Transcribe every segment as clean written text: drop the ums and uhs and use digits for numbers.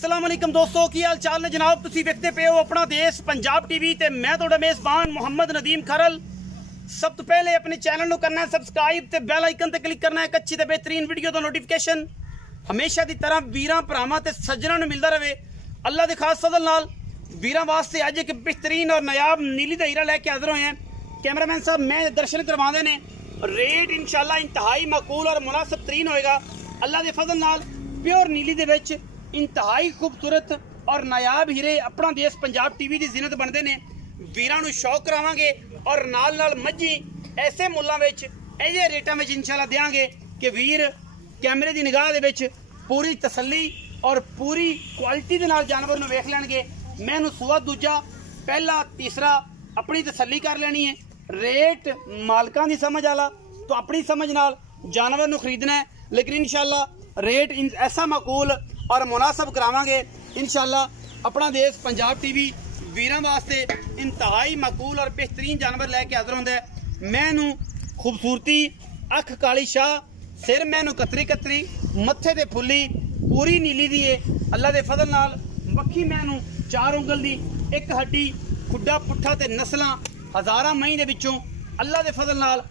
अस्सलाम वालेकुम दोस्तों, की हाल चाल ने जनाब। तुसी देखते पे हो अपना देश पंजाब टीवी ते मैं तुहाडा मेज़बान मोहम्मद नदीम खरल। सब तो पहले अपने चैनल को करना है सबसक्राइब ते बेल आइकन ते क्लिक करना है एक अच्छी ते बेहतरीन वीडियो तो नोटिफिकेशन हमेशा की तरह वीरां भरावां ते सज्जनां नूं मिलदा रहे। अल्लाह दे खास फजल नाल वीरां वास्ते अज एक बेहतरीन और नायाब नीली दा हीरा लैके हाजिर होए हैं। कैमरामैन साहब मैं दर्शन करवाते ने, रेट इंशाल्लाह इंतहाई माकूल और मुनासिब तरीन होएगा। अल्लाह दे फजल नाल प्योर नीली दे विच इंतहाई खूबसूरत और नायाब हीरे अपना देश पंजाब टीवी की जिनत बनते हैं। वीरां नूं शौक करावांगे और नाल नाल मज्जी ऐसे मुल्लां विच ऐसे रेटां विच इंशाल्लाह देंगे कि वीर कैमरे की निगाह दे विच पूरी तसल्ली और पूरी क्वालिटी दे नाल जानवर नूं वेख लैणगे। मैं सुआ दूजा पहला तीसरा अपनी तसल्ली कर लेनी है। रेट मालकां दी समझ आला तो अपनी समझ नाल जानवर नूं खरीदना है, लेकिन इंशाल्लाह रेट ऐसा माकूल और मुनासिब करावांगे। इंशाल्लाह अपना देश पंजाब टीवी वीरां वास्ते इंतहाई माकूल और बेहतरीन जानवर लैके हाजिर होंदा है। मैनू खूबसूरती अख काली शाह, सिर मैनू कतरी कतरी, मत्थे ते फुल्ली पूरी नीली दी है। अल्लाह दे फजल नाल वक्खी मैनू 4 उंगल दी, एक हड्डी, खुड्डा पुट्ठा ते नस्लां हज़ारां मई दे विचों अल्लाह दे फजल नाल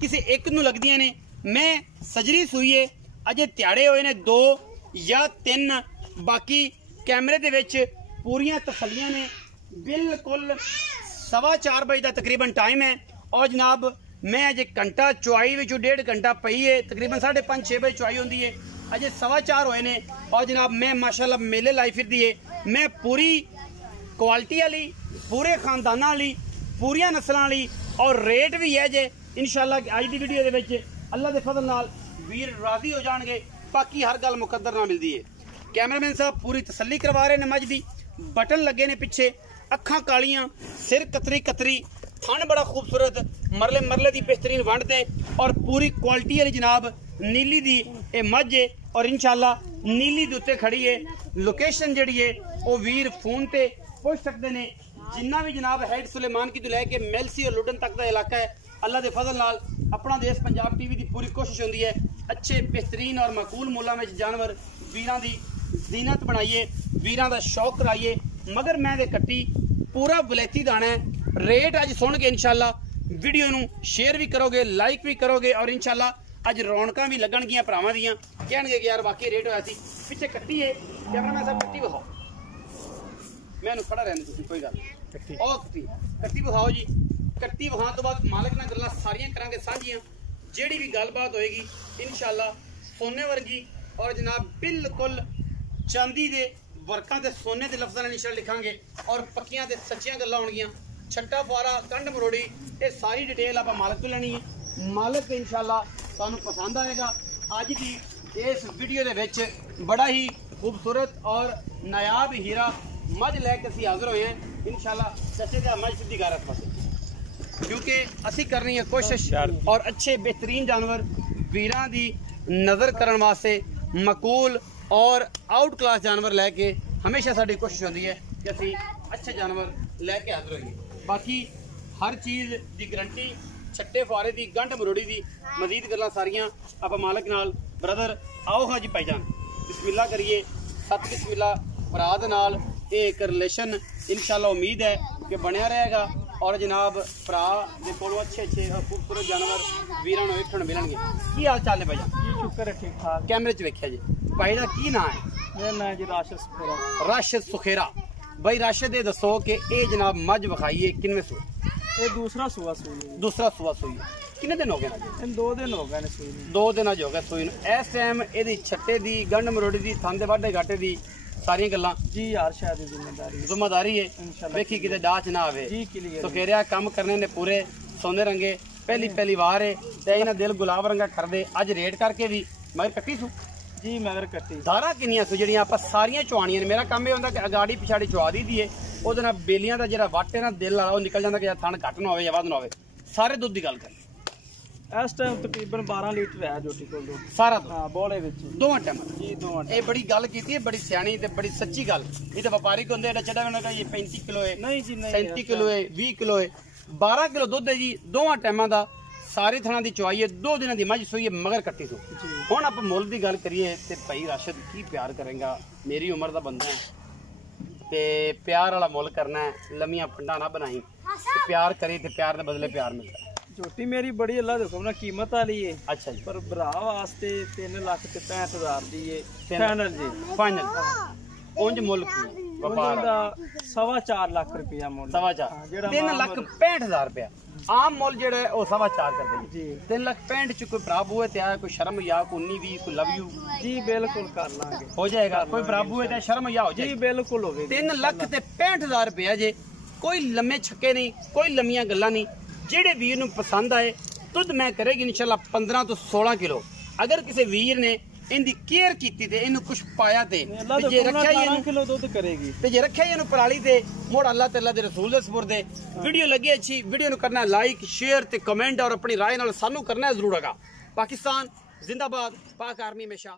किसी एक नूं लगदियां ने। मैं सजरी सूईए अजे ध्याड़े होए ने 2 या 3, बाकी कैमरे दे विच पूरियां तसल्लियां ने। बिल्कुल 4:15 बजे का तकरीबन टाइम है और जनाब मैं अजे घंटा चुआई विचों 1.5 घंटा पई है, तकरीबन 5:30-6 बजे चुआई होंदी है। अजे 4:15 होए ने और जनाब मैं माशाल्लाह मेले लाई फिरदी है। मैं पूरी क्वालिटी वाली, पूरे खानदाना वाली, पूरियां नस्लां वाली और रेट भी है जे इंशाल्लाह अज की वीडियो दे विच अल्लाह दे फजल नाल वीर राजी हो जाणगे। बाकी हर गल मुकद्दर ना मिलती है। कैमरामैन साहब पूरी तसल्ली करवा रहे हैं। मज दी बटन लगे ने पिछे, अखां कालियां, सिर कतरी कतरी, थन बड़ा खूबसूरत, मरले मरले की बेहतरीन वंडते और पूरी क्वालिटी वाली जनाब नीली दी ये मज है। और इंशाल्लाह नीली दे उत्ते खड़ी है। लोकेशन जिहड़ी है वो वीर फोन ते पुछ सकते हैं। जिन्ना भी जनाब हैड सुलेमान की तो लैके मेलसी और लुडन तक का इलाका है, अल्लाह के फजल नाल अपना देश पंजाब टीवी की पूरी कोशिश होती है अच्छे बेहतरीन और माकूल मुल्लां में जानवर वीरां दी जीनत बनाइए, वीरां दा शौक कराइए। मगर मैं दे कट्टी पूरा वलैती दाना है। रेट अज सुन के इंशाल्लाह वीडियो नूं शेयर भी करोगे, लाइक भी करोगे और इंशाल्लाह अज रौनकां भी लगणगियां भरावां दियां, कहणगे कि यार वाकई रेट होया सी। पिछे कट्टी है, कैमरामैन साहब कट्टी विखाओ, मैं खड़ा रहने तुसीं कोई गल कट्टी विखाओ जी। कट्टी विखाण तो बाद मालिक नाल गल्लां सारियां करांगे साझियां। जिहड़ी भी गलबात होएगी इंशाल्लाह सोने वर्गी और जनाब बिल्कुल चांदी दे वर्कां ते सोने के लफ्ज़ां निशान लिखांगे और पक्कियां ते सच्चियां गल्लां होणगियां। छट्टा फुआरा कंड मरोड़ी ये सारी डिटेल आप मालिक को लैनी है। मालिक इंशाल्लाह सानू पसंद आएगा। अज की इस वीडियो दे विच बड़ा ही खूबसूरत और नायाब हीरा मज लैके असीं हाज़र होए हैं। इंशाल्लाह सच्चे दा मज सीधी गारत पासे, क्योंकि असी करनी है कोशिश और अच्छे बेहतरीन जानवर वीरां दी नज़र करने वास्ते मकूल और आउट क्लास जानवर लैके हमेशा साडी कोशिश होती है कि असी अच्छे जानवर लैके हाज़र होइए। बाकी हर चीज़ की गारंटी छट्टे फुआरे की, गंढ मरोड़ी की, मजीद गल्लां सारियां आप मालिक नाल। ब्रदर आओ हाँ जी भाईजान, बिस्मिल्लाह करिए। सत बिस्मिल्लाह भरा दे नाल एक रिलेशन इंशाल्लाह उम्मीद है कि बनया रहेगा और जनाब भरा दे कोलों अच्छे अच्छे खूबसूरत जानवर वीरां नूं वेखण मिलणगे। की हाल चाल ने भाईजान? शुक्र है, ठीक ठाक। कैमरे च वेख्या जी। भाई दा की नाम है? मेरा नाम जी राशिद सुखेरा। राशिद सुखेरा। भाई राशिद ये दसो कि ये जनाब मज विखाई है किनवें सूए? ये दूसरा सुआ सुई। दूसरा सुआ सुई। कितने दिन हो गए ना? 2 दिन हो गए ने सुई। 2 दिन हो गए सुई। इस टाइम ये छट्टे की, गंढ मरोड़ी की, थन दे वाढे घाटे की सारियां गल्लां जी यार शायद जिम्मेदारी है। वेखी किते डाच ना आवे। सुखेरिया काम करने ने पूरे सोने रंगे पहली बार है ते इन्हां दिल गुलाब रंगा कर दे। अज रेट करके भी मगर कट्टी सू जी, मगर कट्टी धारा किनियां सू जिहड़ियां आपां सारियां चुआणियां ने। मेरा काम ये हुंदा कि अगाड़ी पिछाड़ी चुआ दी दी है, ओहदे नाल बेलियां दा जिहड़ा वाट है ना दिल वाला निकल जांदा कि थन घट ना होवे या वध ना होवे। सारे दुध दी गल कर इस टाइम तकरीबन 12 लीटर है जोटी कोल सारा हां बोले विच दोवां टाइम जी। 2 ये बड़ी गल कीती है, बड़ी सियाणी ते बड़ी सच्ची गल। ये तो व्यापारिक होंदे एडा चढ़ा होना ये 35 किलो है, नहीं जी नहीं, 37 किलो है, 20 किलो है, 12 किलो दुध है जी। दोवां टाइमां दा सारे थाना की चुवाई है, 2 दिन की मझ सोई है, मगर कट्टी सो। हुण आप मुल की गल करिए ते भाई राशिद की प्यार करेगा, मेरी उम्र का बंदा है ते प्यार वाला मुल करना है, लम्मियां फंडा ना बनाई, प्यार करी ते प्यार के बदले प्यार मिलता है। झोटी मेरी बड़ी अल्लाह देखो ना कीमत वाली है। अच्छा जी, पर भरा वास्ते 3,65,000 दी है फाइनल जी। फाइनल उंज मुल की व्यापार ਉਹਦਾ 4.5 ਲੱਖ ਰੁਪਇਆ ਮੁੱਲ। 4.5 3,65,000 रुपया आम मुल जेड़ा है वो 4.5 कर देंगे जी। 3,65,000 च कोई बराबू है त्या कोई शर्म या कोई 19-20 कोई लव यू जी बिल्कुल कर लांगे, हो जाएगा, कोई बराबू है त्या शर्म या हो जी जाएगी। बिल्कुल होगी। 3,65,000 रुपया जे, कोई लम्मे छक्के नहीं, कोई लम्मियां गल्लां नहीं, जेड़े वीर नूं पसंद आए दुध मैं करेगी इंशाल्लाह 15 तो 16 किलो। अगर किसी वीर ने इनकी केयर की ते इन्हू कुछ पाया ते जे रखिया ही 18 किलो दुध करेगी ते जे रखिया ही इन्हू पराली ते मोड़ अल्लाह ते अल्लाह दे रसूल दे सुपुर्द। वीडियो लगी अच्छी, वीडियो नू करना लाइक शेयर ते कमेंट और अपनी राय नाल सानू करना जरूर होगा। पाकिस्तान जिंदाबाद, पाक आर्मी हमेशा